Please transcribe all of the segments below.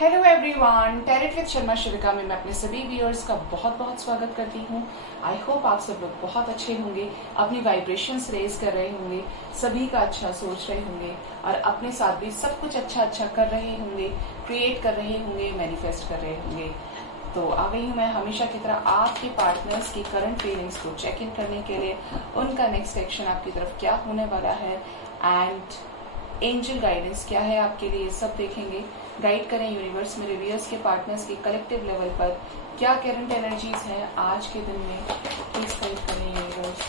Hello everyone, tarot with Sharma Shivika में मैं अपने सभी व्यूअर्स का बहुत बहुत स्वागत करती हूँ। आई होप आप सब लोग बहुत अच्छे होंगे, अपनी वाइब्रेशंस रेज कर रहे होंगे, सभी का अच्छा सोच रहे होंगे और अपने साथ भी सब कुछ अच्छा अच्छा कर रहे होंगे, क्रिएट कर रहे होंगे, मैनिफेस्ट कर रहे होंगे। तो आ गई हूँ मैं हमेशा की तरह आपके पार्टनर्स की करंट फीलिंग्स को चेक इन करने के लिए, उनका नेक्स्ट एक्शन आपकी तरफ क्या होने वाला है एंड एंजल गाइडेंस क्या है आपके लिए, ये सब देखेंगे। गाइड करें यूनिवर्स मेरे व्यूअर्स के पार्टनर्स की कलेक्टिव लेवल पर क्या करंट एनर्जीज हैं आज के दिन में। प्लीज गाइड करें यूनिवर्स,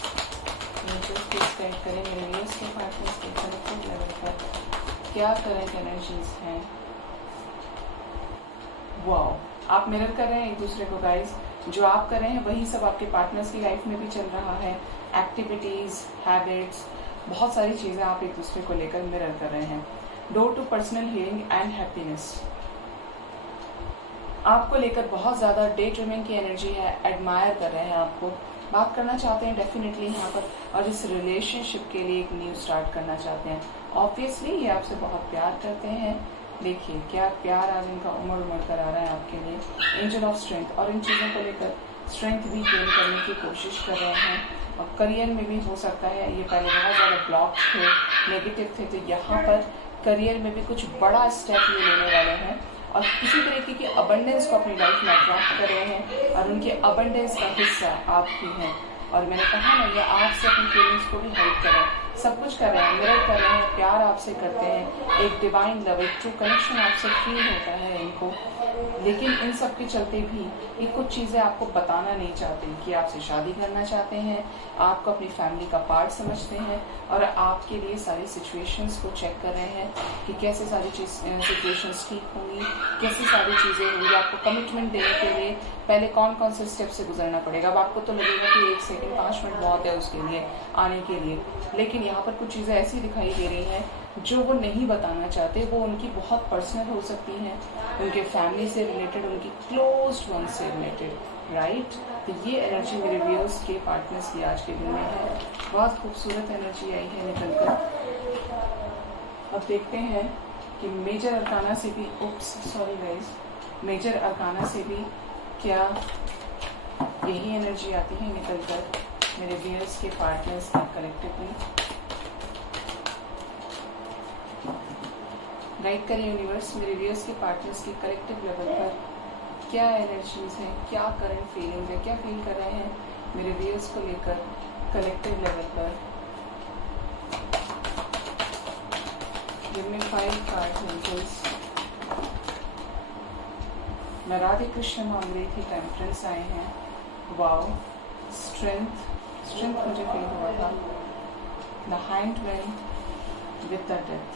प्लीज गाइड करें मेरे व्यूअर्स के पार्टनर्स की कलेक्टिव लेवल पर क्या करंट एनर्जीज हैं। वाओ, आप मिरर कर रहे हैं एक दूसरे को गाइस। जो आप कर रहे हैं वही सब आपके पार्टनर्स की लाइफ में भी चल रहा है। एक्टिविटीज, हैबिट्स, बहुत सारी चीजें आप एक दूसरे को लेकर मिरर कर रहे हैं। Door to personal healing and happiness आपको लेकर बहुत ज्यादा डे ड्रीमिंग की एनर्जी है। एडमायर कर रहे हैं आपको, बात करना चाहते हैं डेफिनेटली यहाँ पर, और इस रिलेशनशिप के लिए एक न्यू स्टार्ट करना चाहते हैं। ऑब्वियसली ये आपसे बहुत प्यार करते हैं। देखिए क्या प्यार आज इनका उमड़ उमड़ कर आ रहा है आपके लिए। एंजल ऑफ स्ट्रेंथ, और इन चीजों को लेकर स्ट्रेंथ भी गेन करने की कोशिश कर रहे हैं। और करियर में भी हो सकता है, ये पहले बहुत ज्यादा ब्लॉक थे, नेगेटिव थे, तो यहाँ पर करियर में भी कुछ बड़ा स्टेप ये लेने वाले हैं और किसी तरीके की अबंडेंस को अपनी लाइफ में अट्रैक्ट कर रहे हैं और उनके अबंडेंस का हिस्सा आप भी हैं। और मैंने कहा ना, ये आपसे अपनी फीलिंग्स को भी हेल्प कर रहे हैं, सब कुछ कर रहे हैं, मिरर कर रहे हैं, प्यार आपसे करते हैं, एक डिवाइन लव, एक ट्रू कनेक्शन आपसे फील होता है इनको। लेकिन इन सब के चलते भी ये कुछ चीजें आपको बताना नहीं चाहते कि आपसे शादी करना चाहते हैं, आपको अपनी फैमिली का पार्ट समझते हैं और आपके लिए सारी सिचुएशंस को चेक कर रहे हैं कि कैसे सारी सिचुएशंस ठीक होंगी, कैसी सारी चीजें होंगी। आपको कमिटमेंट देने के लिए पहले कौन कौन से स्टेप से गुजरना पड़ेगा। अब आपको तो लगेगा कि 1 सेकंड 5 मिनट बहुत है उसके लिए आने के लिए, लेकिन यहाँ पर कुछ चीजें ऐसी दिखाई दे रही हैं जो वो नहीं बताना चाहते। वो उनकी बहुत पर्सनल हो सकती हैं, उनके फैमिली से रिलेटेड, उनकी क्लोज वन से रिलेटेड, राइट। तो ये एनर्जी मेरे व्यूअर्स के पार्टनर्स की आज के दिन में है। बहुत खूबसूरत एनर्जी आई है निकलकर। अब देखते हैं कि मेजर अरकाना से भी, सॉरी गाइस, मेजर अरकाना से भी क्या यही एनर्जी आती है निकलकर मेरे व्यूअर्स के पार्टनर्स की कलेक्टिवली। गाइड करें यूनिवर्स मेरे व्यूअर्स के पार्टनर्स की कलेक्टिव लेवल पर क्या एनर्जीज हैं, क्या करंट फीलिंग है, क्या फील कर रहे हैं मेरे व्यूअर्स को लेकर कलेक्टिव लेवल पर। Give me 5 cards angels. मैं राधे कृष्ण मांग रही थी, टेम्परेंस आए हैं। वाओ, स्ट्रेंथ मुझे फील हुआ था। The hindman with the death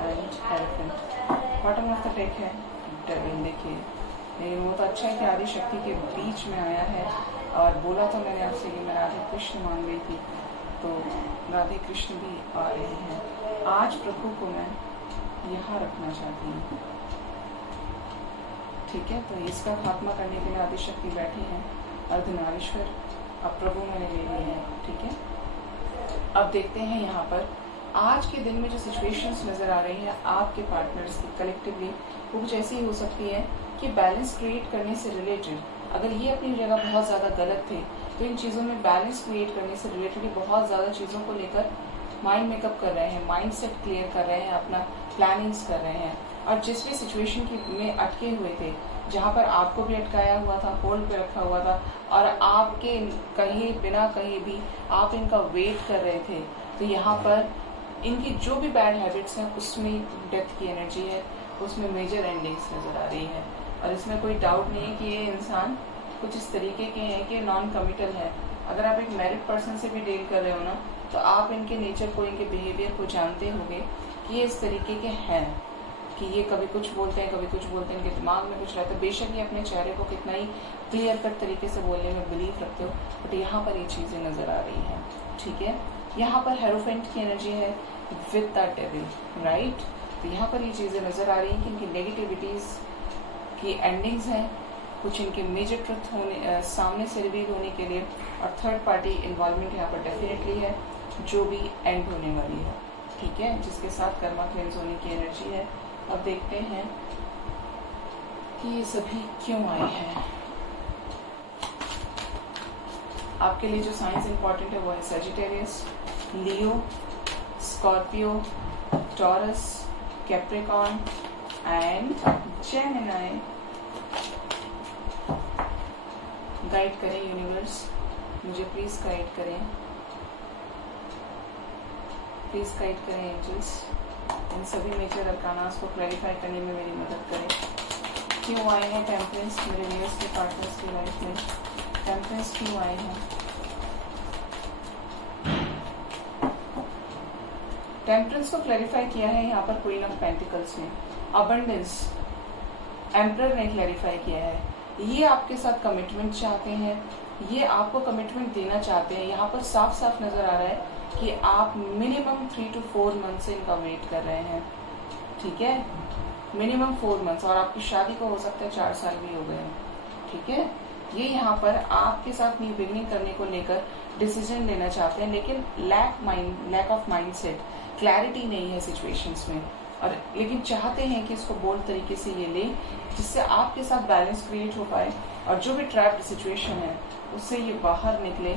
and elephant. Bottom of the deck है डेविल। देखिए, लेकिन वो तो अच्छा है कि आदि शक्ति के बीच में आया है और बोला तो मैंने आपसे कि मैं राधे कृष्ण मांग रही थी, तो राधे कृष्ण भी आ रहे हैं। आज प्रभु को मैं यहाँ रखना चाहती हूँ, ठीक है। तो इसका खात्मा करने के लिए आदि शक्ति बैठी है, अर्धनारीश्वर। अब प्रभु मैंने ले लिए हैं, ठीक है। अब देखते हैं यहाँ पर आज के दिन में जो सिचुएशंस नजर आ रही है आपके पार्टनर्स की कलेक्टिवली, वो कुछ ऐसी हो सकती है कि बैलेंस क्रिएट करने से रिलेटेड, अगर ये अपनी जगह बहुत ज्यादा गलत थे तो इन चीजों में बैलेंस क्रिएट करने से रिलेटेड बहुत ज्यादा चीजों को लेकर माइंड मेकअप कर रहे हैं, माइंड सेट क्लियर कर रहे हैं, अपना प्लानिंग्स कर रहे हैं। और जिस भी सिचुएशन में अटके हुए थे, जहाँ पर आपको भी अटकाया हुआ था, होल्ड पे रखा हुआ था और आपके कहीं बिना कहीं भी आप इनका वेट कर रहे थे, तो यहाँ पर इनकी जो भी बैड हैबिट्स हैं उसमें डेथ की एनर्जी है, उसमें मेजर एंडिंग्स नजर आ रही है। और इसमें कोई डाउट नहीं है कि ये इंसान कुछ इस तरीके के हैं कि नॉन कमिटल है। अगर आप एक मैरिड पर्सन से भी डील कर रहे हो ना, तो आप इनके नेचर को, इनके बिहेवियर को जानते होंगे कि ये इस तरीके के हैं कि ये कभी कुछ बोलते हैं, कभी कुछ बोलते हैं, इनके दिमाग में कुछ रहता है। बेशक ये अपने चेहरे को कितना ही क्लियर कट तरीके से बोलने में बिलीव रखते हो, बट यहाँ पर ये चीजें नजर आ रही हैं, ठीक है। यहाँ पर हेरोफेंट की एनर्जी है विद द डेविल, राइट। तो यहाँ पर ये चीजें नजर आ रही हैं कि इनकी नेगेटिविटीज की एंडिंग्स हैं, कुछ इनके मेजर ट्रुथ होने सामने से रिवील होने के लिए, और थर्ड पार्टी इन्वॉल्वमेंट यहाँ पर डेफिनेटली है जो भी एंड होने वाली है, ठीक है, जिसके साथ कर्मा क्लेंस होने की एनर्जी है। अब देखते हैं कि ये सभी क्यों आए हैं। आपके लिए जो साइंस इंपॉर्टेंट है वो है Sagittarius, Leo, Scorpio, taurus, Capricorn and Gemini. Guide करें यूनिवर्स, मुझे प्लीज गाइड करें, प्लीज गाइड करें एंजल्स, इन सभी मेजर अरकानास को क्लैरिफाई करने में मेरी मदद करें। क्यों आए हैं टेम्परेंस मेरे व्यूअर्स के पार्टनर्स की लाइफ में? टेम्परेंस क्यों आए हैं? टेम्परेंस को क्लैरिफाई किया है यहाँ पर क्वीन ऑफ पेंटिकल्स ने। अबंडेंस एम्परर ने क्लैरिफाई किया है। ये आपके साथ कमिटमेंट चाहते हैं, ये आपको कमिटमेंट देना चाहते हैं। यहाँ पर साफ साफ नजर आ रहा है कि आप मिनिमम 3 to 4 मंथ से इनका वेट कर रहे हैं, ठीक है, मिनिमम 4 मंथ्स, और आपकी शादी को हो सकता है 4 साल भी हो गए, ठीक है। ये यहाँ पर आपके साथ न्यू बिगनिंग करने को लेकर डिसीजन लेना चाहते हैं, लेकिन लैक ऑफ माइंडसेट, क्लैरिटी नहीं है सिचुएशंस में, और लेकिन चाहते हैं कि इसको बोल्ड तरीके से ये लें जिससे आपके साथ बैलेंस क्रिएट हो पाए और जो भी ट्रैप्ड सिचुएशन है उससे ये बाहर निकले,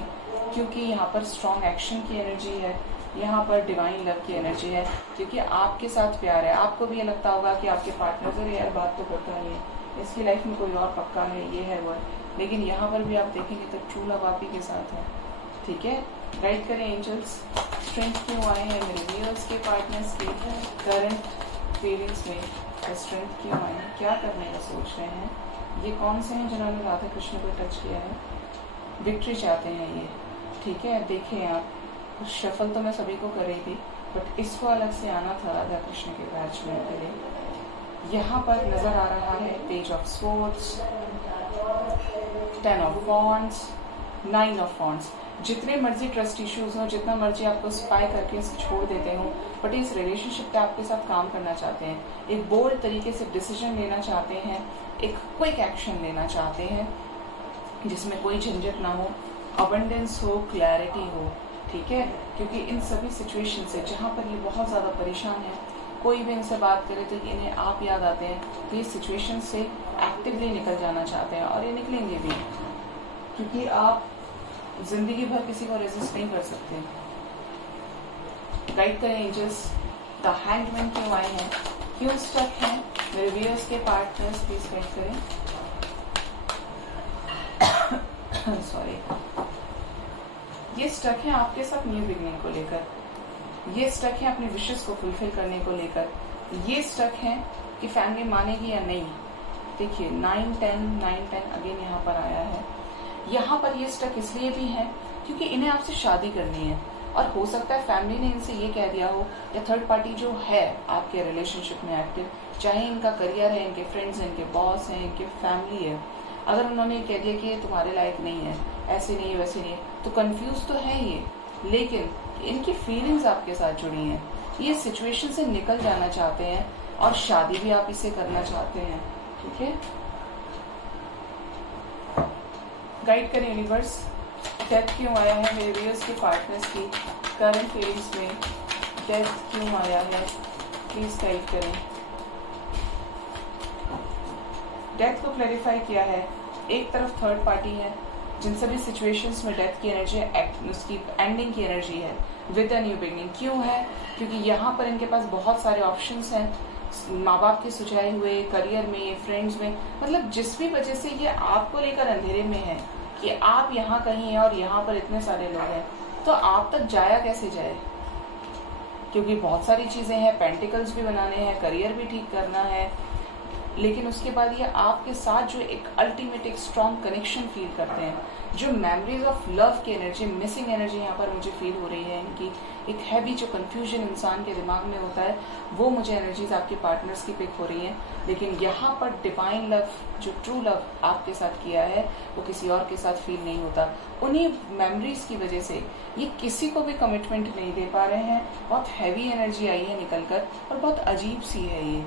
क्योंकि यहाँ पर स्ट्रॉन्ग एक्शन की एनर्जी है, यहाँ पर डिवाइन लव की एनर्जी है, क्योंकि आपके साथ प्यार है। आपको भी ये लगता होगा कि आपके पार्टनर से यार बात तो करता है, इसकी लाइफ में कोई और पक्का है, ये है वो, लेकिन यहाँ पर भी आप देखेंगे तो ट्रू लव आप ही के साथ है, ठीक है। गाइड करें एंजल्स, स्ट्रेंथ क्यों आए हैं मेरे व्यूअर्स के पार्टनर्स की करंट फीलिंग्स में? स्ट्रेंथ क्यों आए हैं, क्या करने का सोच रहे हैं? ये कौन से हैं जिन्होंने राधा कृष्ण को टच किया है? विक्ट्री चाहते हैं ये, ठीक है। देखें आप, शफल तो मैं सभी को कर रही थी, बट इसको अलग से आना था राधा कृष्ण के अटैचमेंट के लिए। यहाँ पर नजर आ रहा है page of swords, 10 of wands, 9 of wands. जितने मर्जी ट्रस्ट इश्यूज हो, जितना मर्जी आपको स्पाई करके इसे छोड़ देते हो, बट इस रिलेशनशिप पे आपके साथ काम करना चाहते हैं, एक बोल्ड तरीके से डिसीजन लेना चाहते हैं, एक क्विक एक्शन लेना चाहते हैं जिसमें कोई झंझट ना हो, अबंडेंस हो, क्लैरिटी हो, ठीक है। क्योंकि इन सभी सिचुएशन से जहाँ पर ये बहुत ज़्यादा परेशान है, कोई भी इनसे बात करे तो इन्हें आप याद आते हैं, तो ये सिचुएशन से एक्टिवली निकल जाना चाहते हैं, और ये निकलेंगे भी, क्योंकि आप जिंदगी भर किसी को रेजिस्ट नहीं कर सकते। गाइड करें एंजल्स, द हैंगमैन क्यों आए हैं, क्यों स्टक हैं मेरे व्यूअर्स के पार्टनर्स, प्लीज गाइड करें। सॉरी, ये स्टक है आपके साथ न्यू बिगनिंग को लेकर, ये स्टक है अपने विशेस को फुलफिल करने को लेकर, ये स्टक है कि फैमिली मानेगी या नहीं। देखिए 9-10 अगेन यहाँ पर आया है। यहाँ पर ये स्टक इसलिए भी है क्योंकि इन्हें आपसे शादी करनी है, और हो सकता है फैमिली ने इनसे ये कह दिया हो, या थर्ड पार्टी जो है आपके रिलेशनशिप में एक्टिव, चाहे इनका करियर है, इनके फ्रेंड्स हैं, इनके बॉस हैं, इनके फैमिली है, अगर उन्होंने कह दिया कि ये तुम्हारे लायक नहीं है, ऐसे नहीं वैसे नहीं, तो कंफ्यूज तो है ये, लेकिन इनकी फीलिंग्स आपके साथ जुड़ी हैं, ये सिचुएशन से निकल जाना चाहते हैं, और शादी भी आप इसे करना चाहते हैं, ठीक है। गाइड करें यूनिवर्स, डेथ क्यों आया है मेरे व्यूअर्स के पार्टनर्स की करंट फीलिंग्स में? डेथ क्यों आया है, प्लीज गाइड करें। डेथ को क्लैरिफाई किया है। एक तरफ थर्ड पार्टी है, जिन सभी सिचुएशंस में डेथ की एनर्जी है, उसकी एंडिंग की एनर्जी है विद अ न्यू बिगनिंग। क्यों है? क्योंकि यहाँ पर इनके पास बहुत सारे ऑप्शंस हैं, माँ बाप के सुझाए हुए, करियर में, फ्रेंड्स में, मतलब जिस भी वजह से ये आपको लेकर अंधेरे में है कि आप यहाँ कहीं हैं और यहाँ पर इतने सारे लोग हैं, तो आप तक जाया कैसे जाए? क्योंकि बहुत सारी चीजें हैं, पेंटिकल्स भी बनाने हैं, करियर भी ठीक करना है, लेकिन उसके बाद ये आपके साथ जो एक अल्टीमेट एक स्ट्रॉन्ग कनेक्शन फील करते हैं, जो मेमोरीज ऑफ लव की एनर्जी, मिसिंग एनर्जी यहाँ पर मुझे फील हो रही है इनकी, एक हैवी जो कंफ्यूजन इंसान के दिमाग में होता है, वो मुझे एनर्जीज आपके पार्टनर्स की पिक हो रही हैं। लेकिन यहाँ पर डिवाइन लव, जो ट्रू लव आपके साथ किया है, वो किसी और के साथ फील नहीं होता। उन्हीं मेमोरीज की वजह से ये किसी को भी कमिटमेंट नहीं दे पा रहे हैं। बहुत हैवी एनर्जी आई है निकल कर, और बहुत अजीब सी है ये।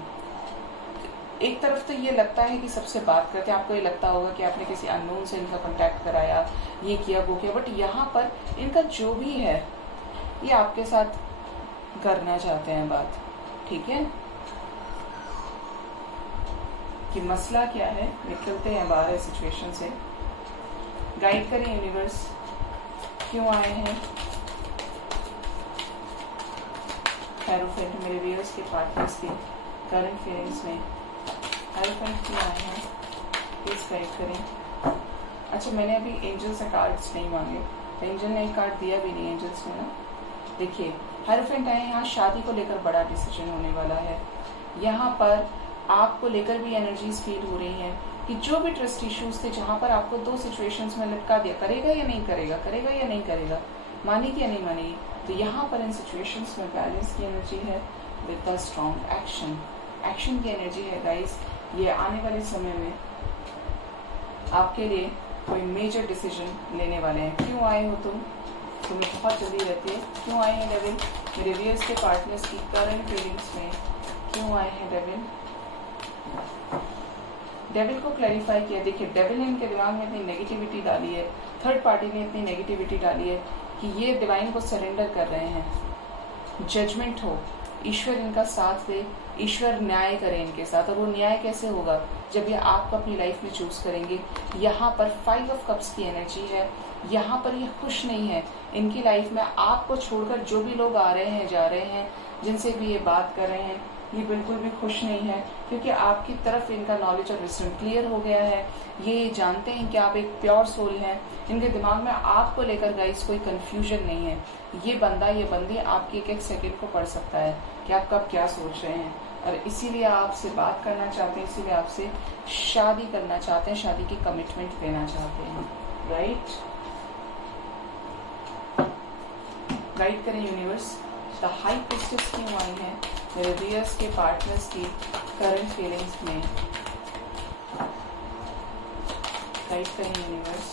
एक तरफ तो ये लगता है कि सबसे बात करते हैं, आपको ये लगता होगा कि आपने किसी अननोन से इनका कांटेक्ट कराया, ये किया वो किया, बट यहाँ पर इनका जो भी है ये आपके साथ करना चाहते हैं बात, ठीक है। कि मसला क्या है, निकलते हैं बाहर सिचुएशन से। गाइड करें यूनिवर्स, क्यों आए हैं हेरोफेंट मेरे व्यूअर्स के पार्टनर्स की करंट फीलिंग्स में। हेरोफेंट क्यों आए हैं, प्लीज गाइड करें। अच्छा, मैंने अभी एंजल से कार्ड्स नहीं मांगे, एंजल ने एक कार्ड दिया भी नहीं एंजल्स ने ना। देखिए, हेरोफेंट आए, यहाँ शादी को लेकर बड़ा डिसीजन होने वाला है। यहाँ पर आपको लेकर भी एनर्जीज फील हो रही हैं कि जो भी ट्रस्ट इश्यूज थे, जहाँ पर आपको दो सिचुएशंस में लटका दिया, करेगा या नहीं करेगा, करेगा या नहीं करेगा, मानेगी या नहीं मानेगी, तो यहाँ पर इन सिचुएशंस में बैलेंस की एनर्जी है with a strong action. Action की एनर्जी है गाइस। ये आने वाले समय में आपके लिए कोई मेजर डिसीजन लेने वाले हैं। क्यों आए हो तुम, तुम्हें बहुत जल्दी रहती है। क्यों आए हैं डेविल मेरे व्यूअर्स के पार्टनर्स की करंट फीलिंग्स में, क्यों आए हैं डेविल। डेविल को क्लैरिफाई किया। देखिए, डेविल ने इनके दिमाग में इतनी नेगेटिविटी डाली है, थर्ड पार्टी ने इतनी नेगेटिविटी डाली है कि ये डिवाइन को सरेंडर कर रहे हैं। जजमेंट हो, ईश्वर इनका साथ दे, ईश्वर न्याय करे इनके साथ। और वो न्याय कैसे होगा, जब ये आपको अपनी लाइफ में चूज करेंगे। यहाँ पर 5 ऑफ कप्स की एनर्जी है। यहाँ पर ये खुश नहीं है इनकी लाइफ में। आपको छोड़कर जो भी लोग आ रहे हैं, जा रहे हैं, जिनसे भी ये बात कर रहे हैं, ये बिल्कुल भी खुश नहीं है, क्योंकि आपकी तरफ इनका नॉलेज और विजडम क्लियर हो गया है। ये जानते हैं कि आप एक प्योर सोल हैं। इनके दिमाग में आपको लेकर गाइस कोई कंफ्यूजन नहीं है। ये बंदा, ये बंदी आपकी एक एक सेकंड को पढ़ सकता है कि आप कब क्या सोच रहे हैं, और इसीलिए आपसे बात करना चाहते हैं, इसीलिए आपसे शादी करना चाहते हैं, शादी की कमिटमेंट देना चाहते हैं। राइट, गाइड करें यूनिवर्स। द हाई प्रिस्टेस क्यों आई है मेरे व्यूअर्स के पार्टनर्स की करंट फीलिंग्स में। गाइड करें यूनिवर्स।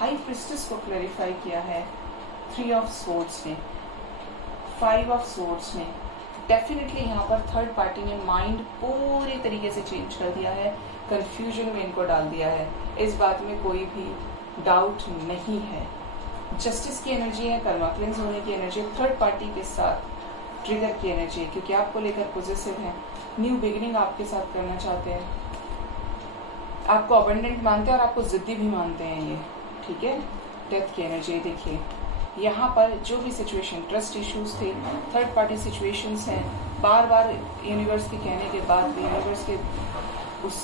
हाई प्रिस्टेस को क्लैरिफाई किया है 3 ऑफ सोर्ड्स ने, 5 ऑफ सोर्ड्स ने। डेफिनेटली यहाँ पर थर्ड पार्टी ने माइंड पूरी तरीके से चेंज कर दिया है, कंफ्यूजन में इनको डाल दिया है। इस बात में कोई भी डाउट नहीं है। जस्टिस की एनर्जी है, कर्मा क्लेंस होने की एनर्जी, थर्ड पार्टी के साथ ट्रिगर की एनर्जी है, क्योंकि आपको लेकर पॉजिटिव है। न्यू बिगिनिंग आपके साथ करना चाहते हैं, आपको अबंडेंट मानते हैं और आपको जिद्दी भी मानते हैं ये, ठीक है। डेथ की एनर्जी देखिए, यहाँ पर जो भी सिचुएशन, ट्रस्ट इश्यूज थे, थर्ड पार्टी सिचुएशंस हैं, बार बार यूनिवर्स के कहने के बाद भी, यूनिवर्स के उस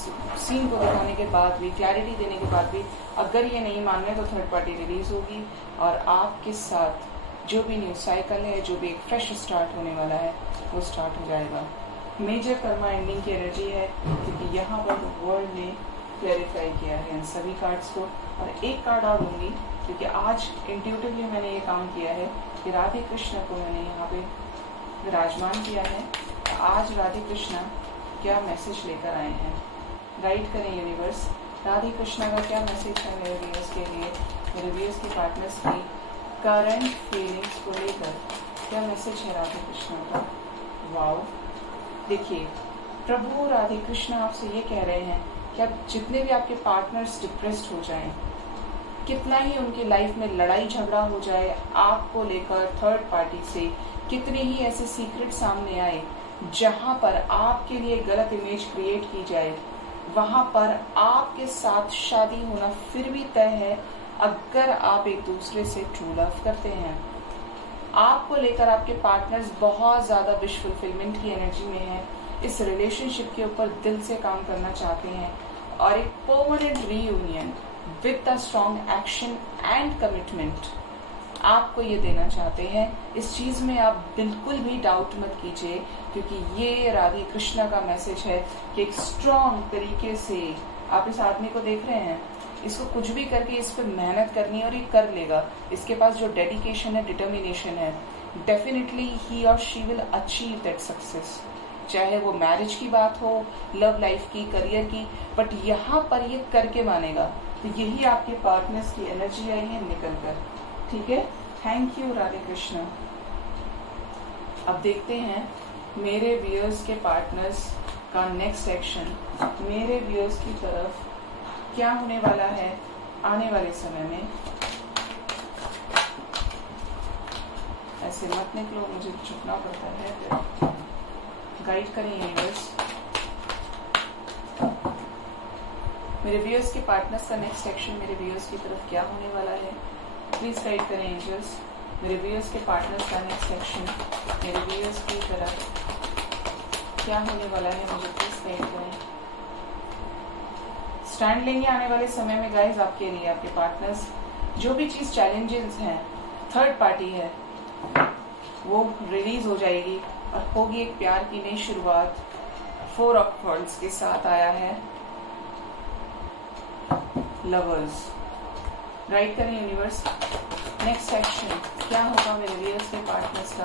सीन को दिखाने के बाद भी, क्लैरिटी देने के बाद भी, अगर ये नहीं मान रहे तो थर्ड पार्टी रिलीज होगी और आपके साथ जो भी न्यू साइकिल है, जो भी एक फ्रेश स्टार्ट होने वाला है, वो स्टार्ट हो जाएगा। मेजर कर्मा एंडिंग की एनर्जी है, क्योंकि यहाँ पर वर्ल्ड ने क्लैरिफाई किया है इन सभी कार्ड्स को। और एक कार्ड और लूंगी, क्योंकि आज इंट्यूटिवली मैंने ये काम किया है कि राधे कृष्ण को मैंने यहाँ पे विराजमान किया है। आज राधे कृष्ण क्या मैसेज लेकर आए हैं, गाइड करें यूनिवर्स। राधे कृष्ण का क्या मैसेज है मेरे व्यूअर्स के लिए, मेरे व्यूअर्स के पार्टनर्स की करंट फीलिंग्स को लेकर क्या मैसेज है राधे कृष्ण का। वाओ, देखिए, प्रभु राधे कृष्ण आपसे ये कह रहे हैं कि आप जितने भी आपके पार्टनर्स डिप्रेस्ड हो जाएं, कितना ही उनकी लाइफ में लड़ाई झगड़ा हो जाए आपको लेकर थर्ड पार्टी से, कितने ही ऐसे सीक्रेट सामने आए जहां पर आपके लिए गलत इमेज क्रिएट की जाए, वहां पर आपके साथ शादी होना फिर भी तय है, अगर आप एक दूसरे से ट्रू लव करते हैं। आपको लेकर आपके पार्टनर्स बहुत ज्यादा विश फुलफिलमेंट की एनर्जी में है, इस रिलेशनशिप के ऊपर दिल से काम करना चाहते हैं और एक permanent reunion with the strong action and commitment आपको ये देना चाहते हैं। इस चीज में आप बिल्कुल भी डाउट मत कीजिए, क्योंकि ये राधे कृष्ण का मैसेज है कि एक स्ट्रॉन्ग तरीके से आप इस आदमी को देख रहे हैं, इसको कुछ भी करके इस पर मेहनत करनी है और ये कर लेगा। इसके पास जो डेडिकेशन है, डिटर्मिनेशन है, डेफिनेटली ही और she will achieve that success. चाहे वो मैरिज की बात हो, लव लाइफ की, करियर की, बट यहाँ पर ये करके मानेगा। तो यही आपके पार्टनर्स की एनर्जी आई है निकल कर, ठीक है। Thank you Radhe Krishna. अब देखते हैं मेरे व्यूअर्स के पार्टनर्स का नेक्स्ट एक्शन मेरे व्यूअर्स की तरफ क्या होने वाला है आने वाले समय में। ऐसे मत निकलो, मुझे झुकना पड़ता है। गाइड करें यूनिवर्स, मेरे व्यूअर्स के पार्टनर्स का नेक्स्ट एक्शन मेरे व्यूअर्स की तरफ क्या होने वाला है, प्लीज गाइड करें एंजल्स। मेरे व्यूअर्स के पार्टनर्स का नेक्स्ट एक्शन मेरे व्यूअर्स की तरफ क्या होने वाला है, मुझे प्लीज गाइड करें। स्टैंड लेंगे आने वाले समय में गाइज आपके लिए। आपके पार्टनर्स जो भी चीज चैलेंजेस हैं, थर्ड पार्टी है, वो रिलीज हो जाएगी और होगी एक प्यार की नई शुरुआत। 4 ऑफ वांड्स के साथ आया है लवर्स। राइट करें यूनिवर्स, नेक्स्ट एक्शन क्या होगा मेरे व्यूअर्स के पार्टनर्स का,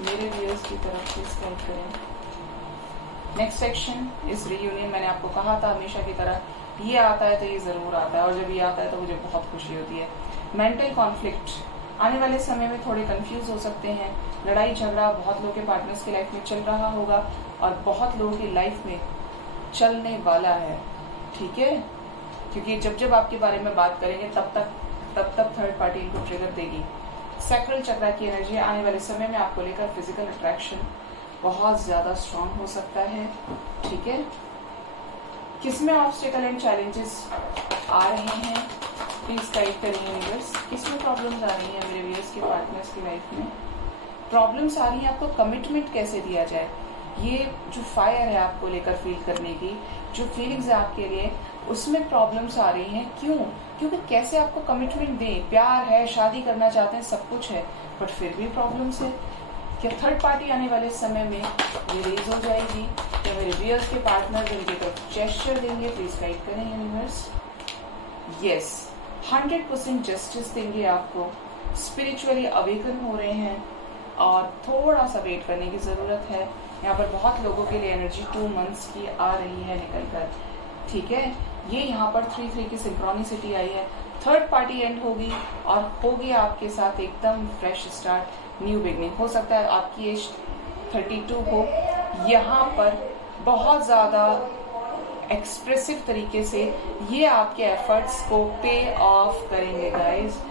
मेरे व्यूअर्स की तरफ प्लीज गाइड करें। नेक्स्ट एक्शन इस रियूनियन, मैंने आपको कहा था हमेशा की तरह ये आता है तो ये जरूर आता है, और जब ये आता है तो मुझे बहुत खुशी होती है। मेंटल कॉन्फ्लिक्ट आने वाले समय में थोड़े कंफ्यूज हो सकते हैं, लड़ाई झगड़ा बहुत लोगों के पार्टनर्स की लाइफ में चल रहा होगा और बहुत लोगों की लाइफ में चलने वाला है, ठीक है, क्योंकि जब जब आपके बारे में बात करेंगे तब थर्ड पार्टी इनको ट्रिगर देगी। सैक्रल चक्र की एनर्जी आने वाले समय में आपको लेकर फिजिकल अट्रैक्शन बहुत ज्यादा स्ट्रांग हो सकता है, ठीक है। किसमें ऑब्स्टेकल एंड चैलेंजेस आ रहे हैं, प्लीज गाइड करें यूनिवर्स। किसमें प्रॉब्लम्स आ रही हैं मेरे व्यूअर्स के पार्टनर्स की लाइफ में। प्रॉब्लम्स आ रही है आपको कमिटमेंट कैसे दिया जाए, ये जो फायर है आपको लेकर फील करने की, जो फीलिंग्स है आपके लिए, उसमें प्रॉब्लम्स आ रही हैं। क्यों? क्योंकि कैसे आपको कमिटमेंट दें, प्यार है, शादी करना चाहते हैं, सब कुछ है, बट फिर भी प्रॉब्लम्स है। क्या थर्ड पार्टी आने वाले समय में रिलीज हो जाएगी, क्या मेरे व्यूअर्स के पार्टनर इनकी तरफ जेस्चर देंगे, प्लीज गाइड करें यूनिवर्स। यस, 100% जस्टिस देंगे आपको, स्पिरिचुअली अवेकन हो रहे हैं और थोड़ा सा वेट करने की जरूरत है। यहाँ पर बहुत लोगों के लिए एनर्जी 2 मंथ्स की आ रही है निकल कर, ठीक है। ये यहाँ पर 3-3 की सिंक्रोनिसिटी आई है, थर्ड पार्टी एंड होगी और होगी आपके साथ एकदम फ्रेश स्टार्ट, न्यू बिगनिंग। हो सकता है आपकी एज 32 हो, यहाँ पर बहुत ज्यादा एक्सप्रेसिव तरीके से ये आपके एफर्ट्स को पे ऑफ करेंगे guys,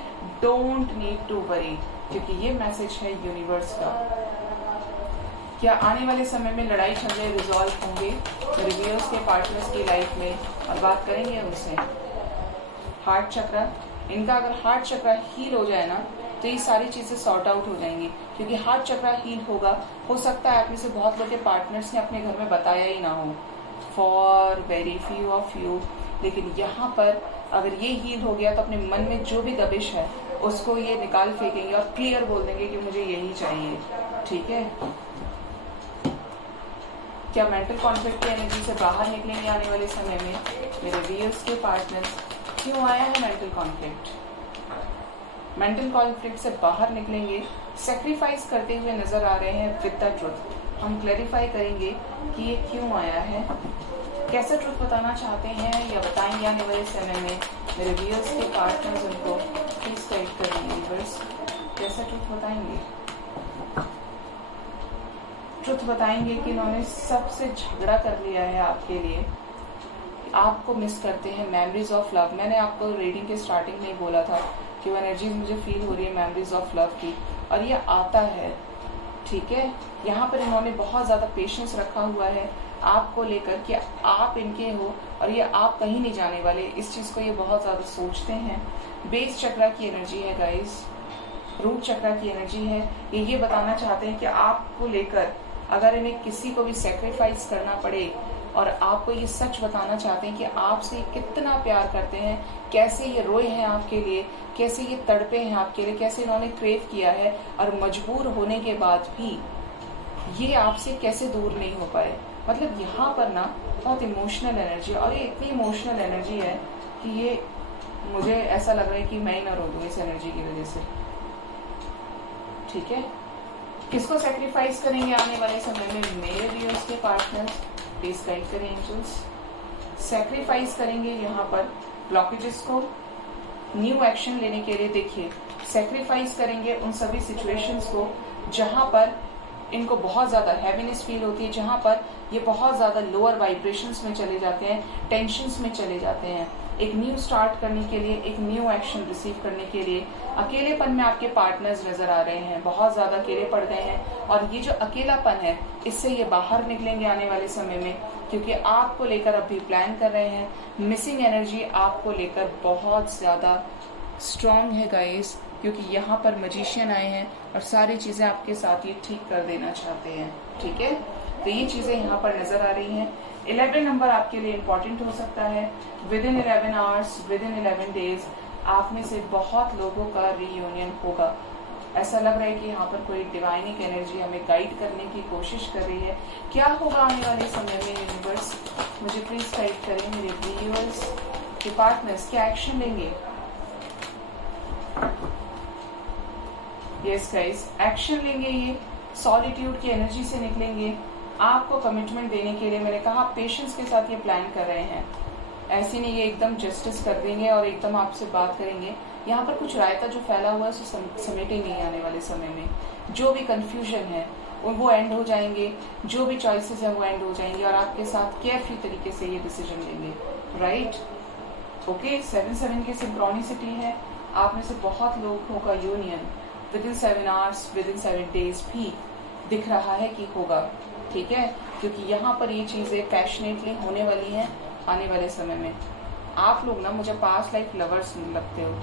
don't need to worry, क्योंकि ये मैसेज है यूनिवर्स का। क्या आने वाले समय में लड़ाई झगड़े रिजॉल्व होंगे मेरे व्यूअर्स के पार्टनर्स की लाइफ में, और बात करेंगे उनसे। हार्ट चक्र, इनका अगर हार्ट चक्र हील हो जाए ना तो ये सारी चीजें सॉर्ट आउट हो जाएंगी, क्योंकि हार्ट चक्र हील होगा। हो सकता है आप में से बहुत लोग के पार्टनर्स ने अपने घर में बताया ही ना हो, for very few of you, लेकिन यहाँ पर अगर ये हील हो गया तो अपने मन में जो भी दबिश है उसको ये निकाल फेंकेंगे और क्लियर बोल देंगे कि मुझे यही चाहिए, ठीक है। क्या मेंटल कॉन्फ्लिक्ट की एनर्जी से बाहर निकलेंगे आने वाले समय में मेरे व्यूअर्स के पार्टनर्स। क्यों आया है मेंटल कॉन्फ्लिक्ट? मेंटल कॉन्फ्लिक्ट से बाहर निकलेंगे, सेक्रीफाइस करते हुए नजर आ रहे हैं विद द ट्रुथ। हम क्लैरिफाई करेंगे कि ये क्यों आया है, कैसा ट्रुथ बताना चाहते हैं या बताएंगे आने वाले समय में मेरे व्यूअर्स के पार्टनर्स। उनको प्लीज गाइड करें यूनिवर्स, कैसा ट्रुथ बताएंगे। ट्रुथ बताएंगे कि इन्होंने सबसे झगड़ा कर लिया है आपके लिए, आपको मिस करते हैं, मेमोरीज ऑफ लव। मैंने आपको रीडिंग के स्टार्टिंग में ही बोला था कि वो एनर्जीज मुझे फील हो रही है मेमोरीज ऑफ लव की, और ये आता है, ठीक है। यहाँ पर इन्होंने बहुत ज्यादा पेशेंस रखा हुआ है आपको लेकर कि आप इनके हो और ये आप कहीं नहीं जाने वाले, इस चीज को ये बहुत ज्यादा सोचते हैं। बेस चक्र की एनर्जी है गाइस, रूट चक्र की एनर्जी है। ये बताना चाहते हैं कि आपको लेकर अगर इन्हें किसी को भी सेक्रीफाइस करना पड़े, और आपको ये सच बताना चाहते हैं कि आपसे कितना प्यार करते हैं, कैसे ये रोए हैं आपके लिए, कैसे ये तड़पे हैं आपके लिए, कैसे इन्होंने क्रेव किया है, और मजबूर होने के बाद भी ये आपसे कैसे दूर नहीं हो पाए। मतलब यहाँ पर ना बहुत इमोशनल एनर्जी, और ये इतनी इमोशनल एनर्जी है कि ये मुझे ऐसा लग रहा है कि मैं ही ना रो दूं इस एनर्जी की वजह से, ठीक है। किसको सेक्रीफाइस करेंगे आने वाले समय में मेरे व्यूअर्स के पार्टनर्स, प्लीज गाइड करें एंजल्स। सेक्रीफाइस करेंगे यहाँ पर ब्लॉकेजेस को न्यू एक्शन लेने के लिए। देखिए, सेक्रीफाइस करेंगे उन सभी सिचुएशंस को जहां पर इनको बहुत ज्यादा हैवीनेस फील होती है, जहां पर ये बहुत ज्यादा लोअर वाइब्रेशंस में चले जाते हैं, टेंशन्स में चले जाते हैं। एक न्यू स्टार्ट करने के लिए, एक न्यू एक्शन रिसीव करने के लिए अकेलेपन में आपके पार्टनर्स नजर आ रहे हैं, बहुत ज्यादा अकेले पड़ गए हैं, और ये जो अकेलापन है इससे ये बाहर निकलेंगे आने वाले समय में। क्योंकि आपको लेकर अभी प्लान कर रहे हैं। मिसिंग एनर्जी आपको लेकर बहुत ज़्यादा स्ट्रांग है गाइस, क्योंकि यहाँ पर मजिशियन आए हैं और सारी चीज़ें आपके साथ ये ठीक कर देना चाहते हैं। ठीक है, तो ये चीज़ें यहाँ पर नज़र आ रही हैं। 11 नंबर आपके लिए इम्पोर्टेंट हो सकता है। With in 11 hours, with in 11 days आप में से बहुत लोगों का रीयूनियन होगा। ऐसा लग रहा है कि यहाँ पर कोई डिवाइनिक एनर्जी हमें गाइड करने की कोशिश कर रही है। क्या होगा आने वाले समय में यूनिवर्स, मुझे प्लीज गाइड करें मेरे व्यूअर्स के पार्टनर्स, क्या एक्शन लेंगे? यस गाइस, एक्शन लेंगे। ये सॉलिट्यूड की एनर्जी से निकलेंगे। आपको कमिटमेंट देने के लिए मैंने कहा पेशेंस के साथ ये प्लान कर रहे हैं। ऐसे नहीं ये एकदम जस्टिस कर देंगे और एकदम आपसे बात करेंगे। यहाँ पर कुछ रायता जो फैला हुआ है उसे समेटे नहीं आने वाले समय में। जो भी कंफ्यूजन है वो एंड हो जाएंगे, जो भी चॉइसेस है वो एंड हो जाएंगे और आपके साथ केयरफ्री तरीके से ये डिसीजन लेंगे। Right, okay. 7-7 की सिंक्रोनिसिटी है। आप में से बहुत लोगों का union with in 7 hours, with in 7 days भी दिख रहा है कि होगा। ठीक है, क्योंकि यहाँ पर ये चीजें पैशनेटली होने वाली हैं आने वाले समय में। आप लोग ना मुझे पास्ट लाइफ लवर्स लगते हो,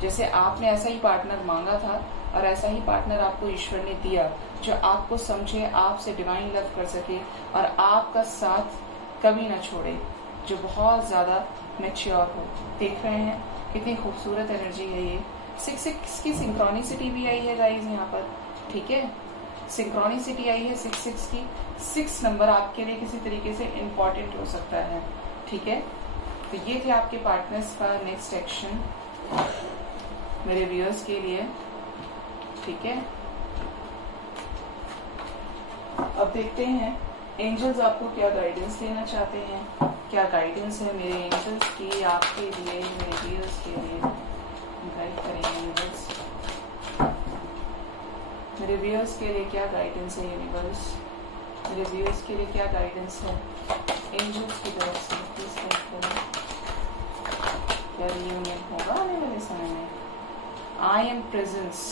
जैसे आपने ऐसा ही पार्टनर मांगा था और ऐसा ही पार्टनर आपको ईश्वर ने दिया जो आपको समझे, आपसे डिवाइन लव कर सके और आपका साथ कभी ना छोड़े, जो बहुत ज्यादा मैच्योर हो। देख रहे हैं कितनी खूबसूरत एनर्जी है ये। 6-6 की सिंक्रोनिसिटी भी आई है गाइज यहाँ पर। ठीक है, सिंक्रोनिसिटी आई है 6-6 की। 6 नंबर आपके लिए किसी तरीके से इम्पोर्टेंट हो सकता है। ठीक है, तो ये थे आपके पार्टनर्स का नेक्स्ट एक्शन मेरे व्यूअर्स के लिए। ठीक है, अब देखते हैं एंजल्स आपको क्या गाइडेंस देना चाहते हैं। क्या गाइडेंस है मेरे एंजल्स की आपके लिए, मेरे व्यूअर्स के लिए। गाइड करेंगे यूनिवर्स, मेरे व्यूअर्स के लिए क्या गाइडेंस है यूनिवर्स, मेरे व्यूअर्स के लिए क्या गाइडेंस है एंजल्स की तरफ से। प्लीज गाइड करें, क्या रियूनियन होगा आने वाले समय में। आई एम प्रेजेंस,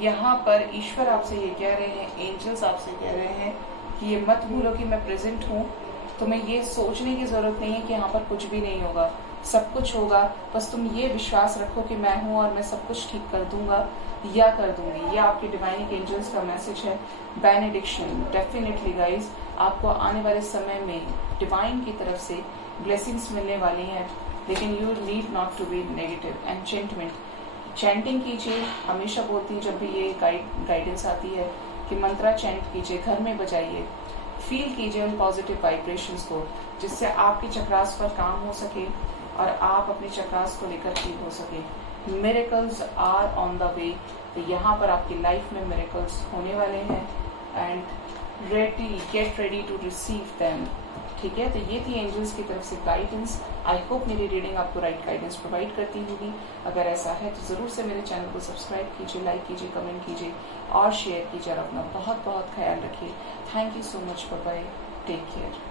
यहाँ पर ईश्वर आपसे ये कह रहे हैं, एंजल्स आपसे कह रहे हैं कि ये मत भूलो कि मैं प्रेजेंट हूँ। तुम्हें ये सोचने की जरूरत नहीं है कि यहाँ पर कुछ भी नहीं होगा, सब कुछ होगा। बस तुम ये विश्वास रखो कि मैं हूँ और मैं सब कुछ ठीक कर दूंगा या कर दूंगी। ये आपके डिवाइन एंजल्स का मैसेज है। बेनेडिक्शन, डेफिनेटली गाइज आपको आने वाले समय में डिवाइन की तरफ से ब्लेसिंग्स मिलने वाली हैं, लेकिन you need not to be negative. Enchantment, chanting कीजिए। हमेशा बोलती हूँ जब भी ये गाइडेंस आती है कि मंत्रा चैंट कीजिए, घर में बजाइए, फील कीजिए उन पॉजिटिव वाइब्रेशंस को, जिससे आपके चक्रास पर काम हो सके और आप अपने चक्रास को लेकर फील हो सके। Miracles are on the way, तो यहाँ पर आपकी लाइफ में मिरेकल्स होने वाले हैं and get ready to receive them. ठीक है, तो ये थी एंजल्स की तरफ से गाइडेंस। आई होप मेरी रीडिंग आपको राइट गाइडेंस प्रोवाइड करती होगी। अगर ऐसा है तो जरूर से मेरे चैनल को सब्सक्राइब कीजिए, लाइक कीजिए, कमेंट कीजिए और शेयर कीजिए और अपना बहुत बहुत ख्याल रखिए। Thank you so much, bye bye, take care.